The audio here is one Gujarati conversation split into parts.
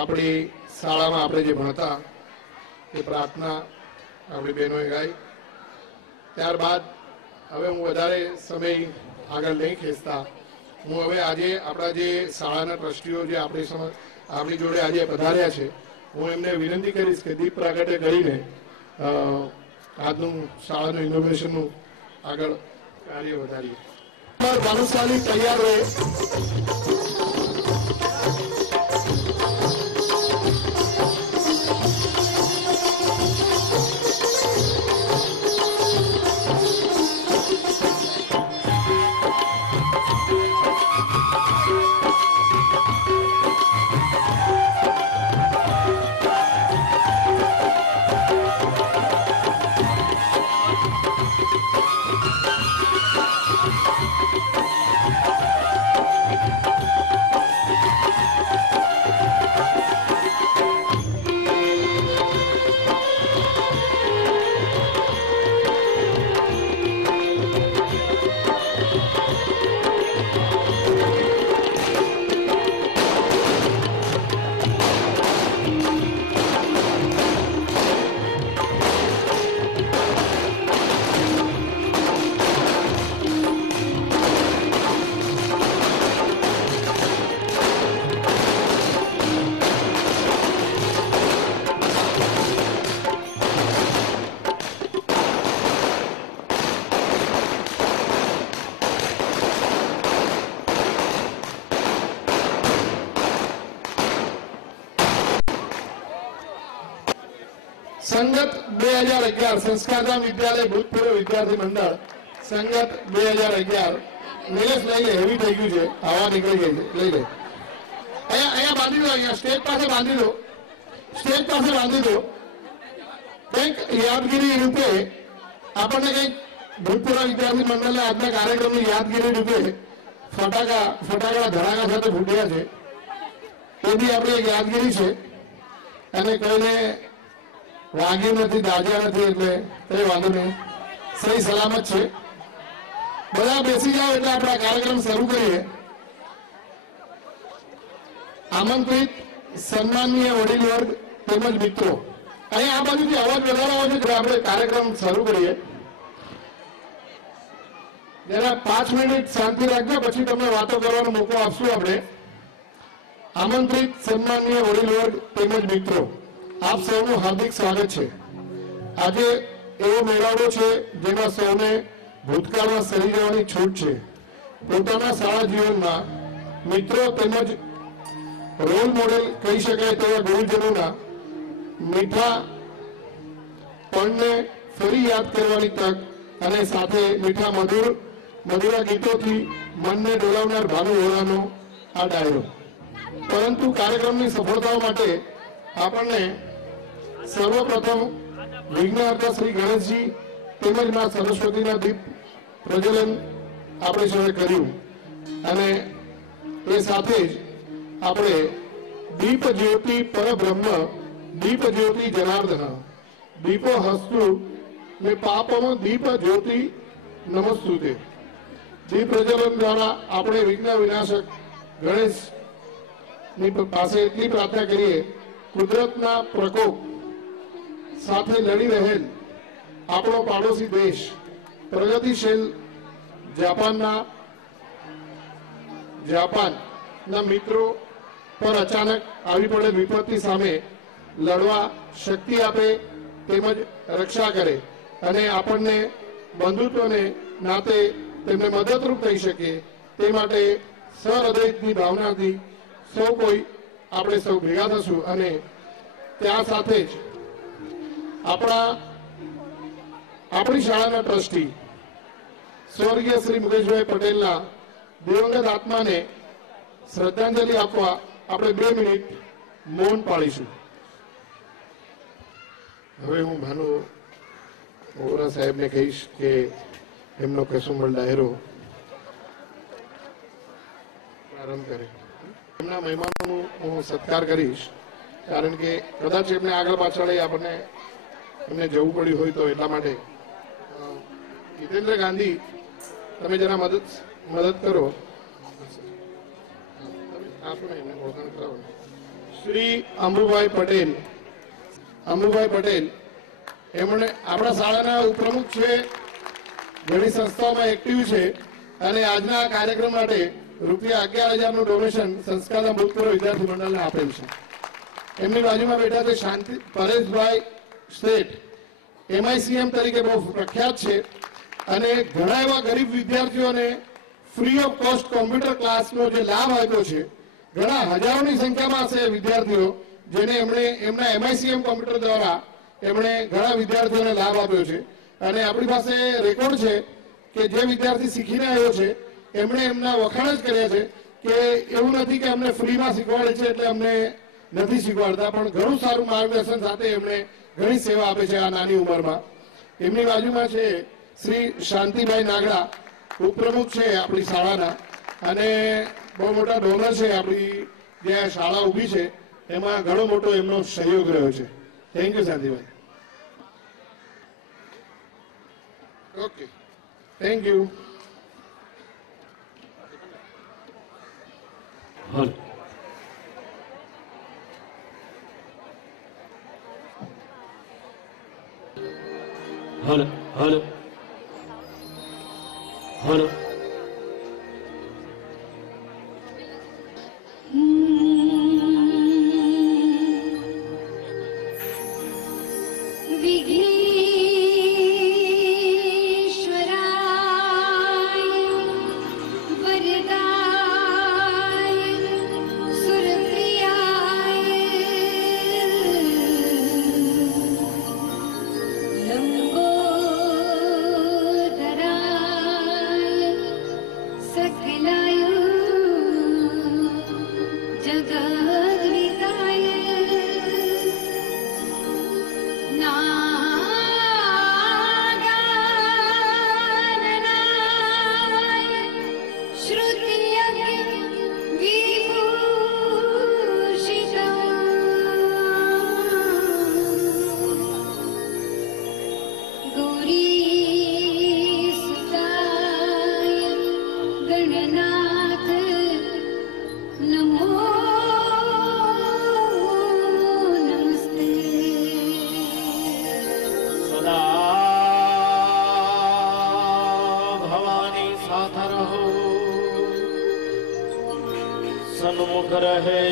આપણી શાળામાં આપણે જે ભણતા એ પ્રાર્થના આપણી બહેનોએ ગાઈ. ત્યારબાદ હવે હું વધારે સમય આગળ નહીં ખેંચતા. હું હવે આજે આપણા જે શાળાના ટ્રસ્ટીઓ જે આપણી જોડે આજે પધાર્યા છે, હું એમને વિનંતી કરીશ કે દીપ પ્રાગટ્ય કરીને આજનું શાળાનું ઇનોવેશનનું આગળ કાર્ય વધારીએ. ભાનુશાલી તૈયાર રહે. સંગત 2011 સંસ્કારધામ વિદ્યાલય ભૂતપૂર્વ વિદ્યાર્થી મંડળ સંગત 2011 નિલેશ લઈ લે. હેવી થઈ ગયું છે, હવા નીકળી ગઈ છે. લઈ લે. અહીંયા બાંધી દો. અહીંયા સ્ટેજ પાસે બાંધી દો. સ્ટેજ પાસે બાંધી દો. કંઈક યાદગીરી રૂપે આપણને કંઈક ભૂતપૂર્વ વિદ્યાર્થી મંડળના આજના કાર્યક્રમની યાદગીરી રૂપે ફટાકડા ધડાકા સાથે ફૂટ્યા છે. એ બી આપણી એક યાદગીરી છે. અને કોઈને વાગ્યું નથી, દાજ્યા નથી, એટલે કઈ વાંધો નહીં, સહી સલામત છે. બધા બેસી જાઓ એટલે આપણે કાર્યક્રમ શરૂ કરીએ. આમંત્રિત સન્માનીય વડીલ વર્ગ તેમજ મિત્રો, અહીંયા આ બાજુથી અવાજ વધારવાનો છે એટલે આપણે કાર્યક્રમ શરૂ કરીએ. જરા 5 મિનિટ શાંતિ રાખજો, પછી તમને વાતો કરવાનો મોકો આપશું આપણે. આમંત્રિત સન્માનીય વડીલ વર્ગ તેમજ મિત્રો, આપ સૌનું હાર્દિક સ્વાગત છે. આજે એવો મેળાવડો છે જેમાં સૌને ભૂતકાળમાં સરી જવાની છૂટ છે. પોતાના શાળા જીવનમાં મિત્રો તેમજ રોલ મોડેલ કહી શકાય તેવા ગુરુજનોના મીઠા પણને ફરી યાદ કરવાની તક અને સાથે મીઠા મધુરા ગીતોથી મનને ડોલાવનાર ભાનુ વોરાનો આ ડાયરો. પરંતુ કાર્યક્રમની સફળતાઓ માટે આપણને સર્વપ્રથમ વિઘ્નહર્તા શ્રી ગણેશજી તેમજ મા સરસ્વતીના દીપ પ્રજ્વલન આપણે સૌએ કર્યું. અને એ સાથે જ આપણે દીપ જ્યોતિ પરબ્રહ્મ દીપ જ્યોતિ જનાર્દન દીપો હસ્તુ ને પાપમ દીપ જ્યોતિ નમસ્તુતે દીપ પ્રજ્વલન દ્વારા આપણે વિઘ્ન વિનાશક ગણેશ ની પાસે એટલી પ્રાર્થના કરીએ, કુદરતના પ્રકોપ સાથે લડી રહેલ આપણો પાડોશી દેશ પ્રગતિશીલ જાપાનના મિત્રો પર અચાનક આવી પડેલ વિપત્તિ સામે લડવા શક્તિ આપે તેમજ રક્ષા કરે અને આપણને બંધુત્વને નાતે તેમને મદદરૂપ થઈ શકે તે માટે સહૃદયની ભાવનાથી સૌ કોઈ આપણે સૌ ભેગા થશું અને ત્યાં સાથે જ આપણી શાળાના ટ્રસ્ટી સ્વર્ગીય શ્રી મુકેશભાઈ પટેલના દિવંગત આત્માને શ્રદ્ધાંજલિ આપવા આપણે 2 મિનિટ મૌન પાળીશું. હવે હું ભાનુ વોરા સાહેબને કહીશ કે એમનો કસુંબલ ડાયરો પ્રારંભ કરે. એમના મહેમાનોનું હું સત્કાર કરીશ કારણ કે કદાચ એમને આગળ પાછળ આપણને એમને જવું પડ્યું હોય તો એટલા માટે જીતેન્દ્ર ગાંધી તમે જરા મદદ કરો. શ્રી અંબુભાઈ પટેલ એમણે આપણા શાળાના ઉપપ્રમુખ છે, ઘણી સંસ્થાઓમાં એક્ટિવ છે અને આજના કાર્યક્રમ માટે ₹11,000 નું ડોનેશન સંસ્કારના ભૂતપૂર્વ વિદ્યાર્થી મંડળને આપેલ છે. એમની બાજુમાં બેઠા છે પરેશભાઈ શેઠ, MICM તરીકે બહુ પ્રખ્યાત છે અને ઘણા એવા ગરીબ વિદ્યાર્થીઓને ફ્રી ઓફ કોસ્ટ કોમ્પ્યુટર ક્લાસનો જે લાભ આપ્યો છે. ઘણા હજારોની સંખ્યામાં છે વિદ્યાર્થીઓ જેને એમણે એમના MICM કોમ્પ્યુટર દ્વારા એમણે ઘણા વિદ્યાર્થીઓને લાભ આપ્યો છે અને આપણી પાસે રેકોર્ડ છે કે જે વિદ્યાર્થી શીખીને આવ્યો છે એમણે એમના વખાણ જ કર્યા છે કે એવું નથી કે અમને ફ્રીમાં શીખવાડે છે એટલે અમને નથી શીખવાડતા, પણ ઘણું સારું માર્ગદર્શન સાથે એમણે ઘણી સેવા આપે છે આ નાની ઉંમરમાં. એમની બાજુમાં છે શ્રી શાંતિભાઈ નાગડા, ઉપપ્રમુખ છે આપણી શાળાના અને બહુ મોટા ડોનર છે. આપણી જે શાળા ઊભી છે એમાં ઘણો મોટો એમનો સહયોગ રહ્યો છે. Thank you Shantibhai. Okay, thank you. Hello સન્મુખ રહે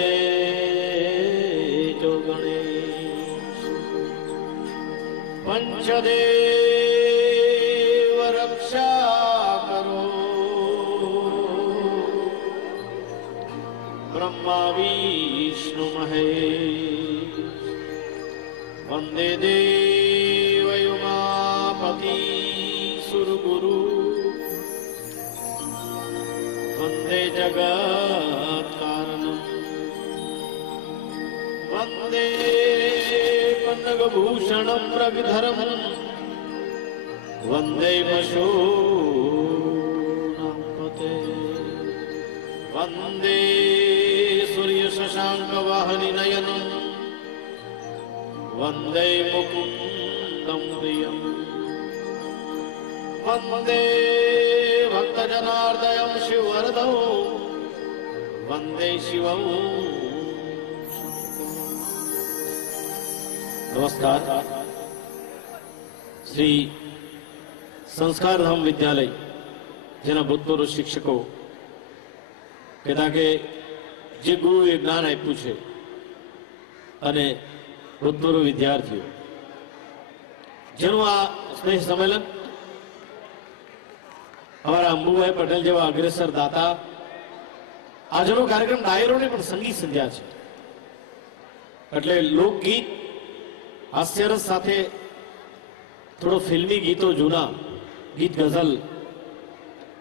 જો ગણેશ, પંચદેવ રક્ષા કરો, બ્રહ્મા વિષ્ણુ મહેશ, વંદે દેવ યુમાપતિ સુરગુરુ, વંદે જગત કારણમ, વંદે પન્નગભૂષણમ રવિધરમ, વંદે પશૂનાં પતે, વંદે સૂર્ય શશાંક વાહની નયનમ, વંદે મુકુંદમ પ્રિયમ, વંદે ભક્તજનાર્દયમ શિવવરદો, વંદે શિવમ. નમસ્કાર. શ્રી સંસ્કારધામ વિદ્યાલય જેના ભૂતપૂર્વ શિક્ષકો કહેતા કે જે ગુરુએ જ્ઞાન આપ્યું છે અને ભૂતપૂર્વ વિદ્યાર્થીઓ, જેનું આ સ્નેહ સંમેલન અમારા અંબુભાઈ પટેલ જેવા અગ્રેસર દાતા, આજનો કાર્યક્રમ ડાયરોની પણ સંગીત સંધ્યા છે. એટલે લોકગીત, હાસ્યરસ સાથે થોડો ફિલ્મી ગીતો, જૂના ગીત, ગઝલ,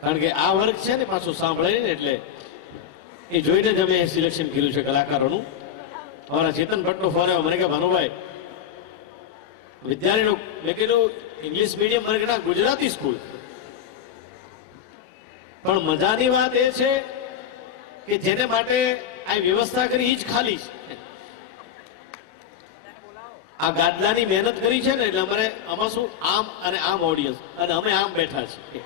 કારણ કે આ વર્ગ છે ને પાછું સાંભળે ને એટલે એ જોઈને જ અમે સિલેક્શન કર્યું છે કલાકારોનું. અમારા ચેતન ભટ્ટનો ફોન આવ્યો, મને કે ભાનુભાઈ વિદ્યાલયનું, મેં કીધું ઇંગ્લિશ મીડિયમ, મને કીધું ગુજરાતી સ્કૂલ. પણ મજાની વાત એ છે કે જેને માટે આ વ્યવસ્થા કરી એ જ ખાલી છે. આ ગાદલાની મહેનત કરી છે ને એટલે અમારે આમાં શું આમ અને આમ ઓડિયન્સ, અને અમે આમ બેઠા છીએ.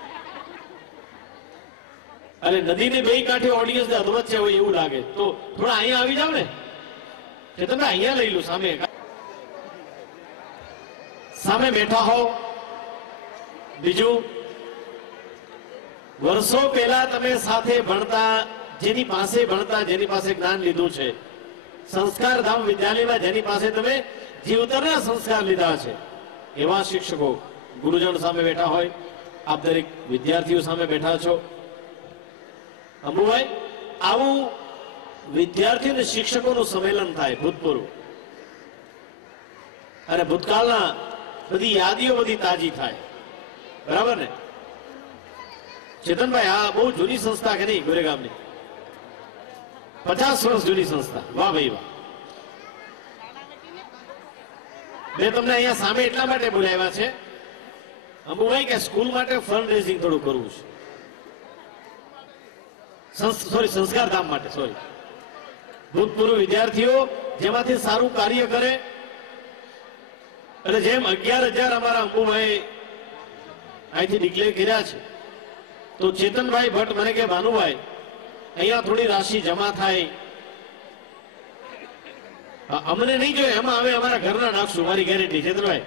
અને નદીને બે કાંઠે ઓડિયન્સ ને અધવત છે હોય એવું લાગે તો થોડા અહીંયા આવી જાવ ને, કે તમે અહીંયા લઈ લો, સામે બેઠા હો. બીજું, વર્ષો પહેલા તમે સાથે ભણતા, જેની પાસે ભણતા, જેની પાસે જ્ઞાન લીધું છે, સંસ્કાર ધામ વિદ્યાલયમાં જેની પાસે તમે જીવતરના સંસ્કાર લીધા છે, એવા શિક્ષકો ગુરુજન સામે બેઠા હોય. આપ દરેક વિદ્યાર્થીઓ સામે બેઠા છો. અંબુભાઈ, આવું વિદ્યાર્થી અને શિક્ષકોનું સંમેલન થાય ભૂતપૂર્વ, અને ભૂતકાળના બધી યાદીઓ બધી તાજી થાય, બરાબર ને ચેતનભાઈ? આ બહુ જૂની સંસ્થા કે નહીં ગોરેગામની? 50 વર્ષ જૂની સંસ્થા. વાહ ભાઈ વાહ. મેં તમને અહીંયા સામે એટલા માટે બોલાવ્યા છે અંબુભાઈ કે સ્કૂલ માટે ફંડ રેઝિંગ થોડું કરવું છે. સંસ્કારધામ માટે, સોરી, ભૂતપૂર્વ વિદ્યાર્થીઓ જેમાંથી સારું કાર્ય કરે. અને જેમ 11,000 અમારા અંબુભાઈ અહીંથી ડિક્લેર કર્યા છે, તો ચેતનભાઈ ભટ્ટ મને કે ભાનુભાઈ અહીંયા થોડી રાશિ જમા થાય, અમને નહીં જોઈએ, એમાં હવે અમારા ઘરના નાખશું, મારી ગેરંટી. ચેતનભાઈ